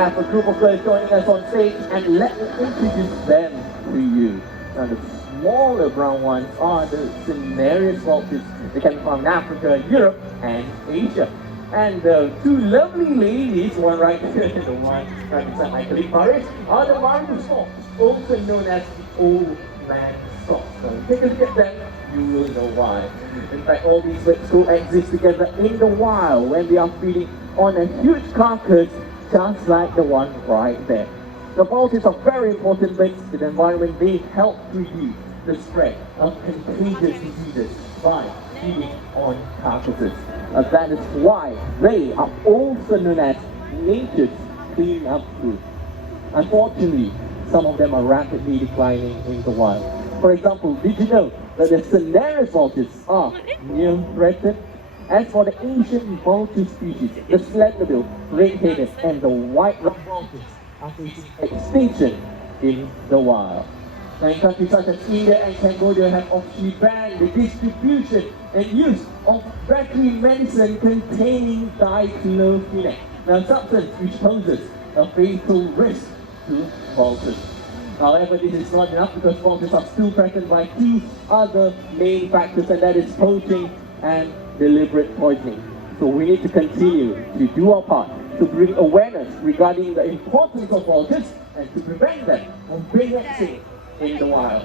have a group of girls joining us on stage, and let me introduce them to you. Now, the smaller brown ones are the cinereous vultures. They come from Africa, Europe, and Asia. And the two lovely ladies, one right here and the one right beside my colleague Paris, are the Maru socks, also known as the old man socks. Now, take a look at them, you will know why. In fact, all these birds coexist together in the wild when they are feeding on a huge carcass, just like the one right there. The vultures are very important birds to the environment. They help reduce the spread of contagious diseases by feeding on carcasses. That is why they are also known as nature's clean-up group. Unfortunately, some of them are rapidly declining in the wild. For example, did you know that the cinereous vultures are near threatened? As for the Asian vulture species, the slenderbill, red-headed, and the white-ruffed vultures are facing extinction in the wild. Now, in countries such as India and Cambodia have officially banned the distribution and use of veterinary medicine containing diclofenac, a substance which poses a fatal risk to vultures. However, this is not enough because vultures are still threatened by two other main factors, and that is poaching and deliberate poisoning. So we need to continue to do our part to bring awareness regarding the importance of vultures and to prevent them from being extinct in the wild.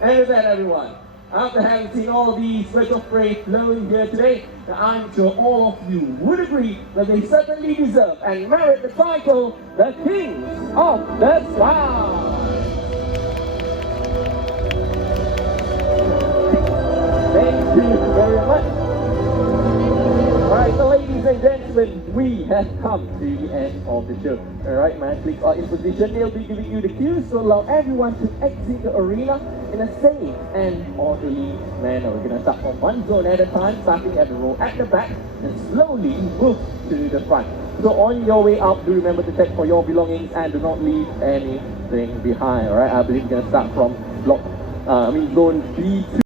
And with that, everyone, after having seen all these birds of prey flowing here today, I'm sure all of you would agree that they certainly deserve and merit the title, the Kings of the Sky. Thank you very much. Alright, so ladies and gentlemen, we have come to the end of the show. Alright, my athletes are in position. They'll be giving you the cues to allow everyone to exit the arena in a safe and orderly manner. We're going to start from one zone at a time, starting at the row at the back, and slowly move to the front. So on your way out, do remember to check for your belongings and do not leave anything behind. Alright, I believe we're going to start from zone B2.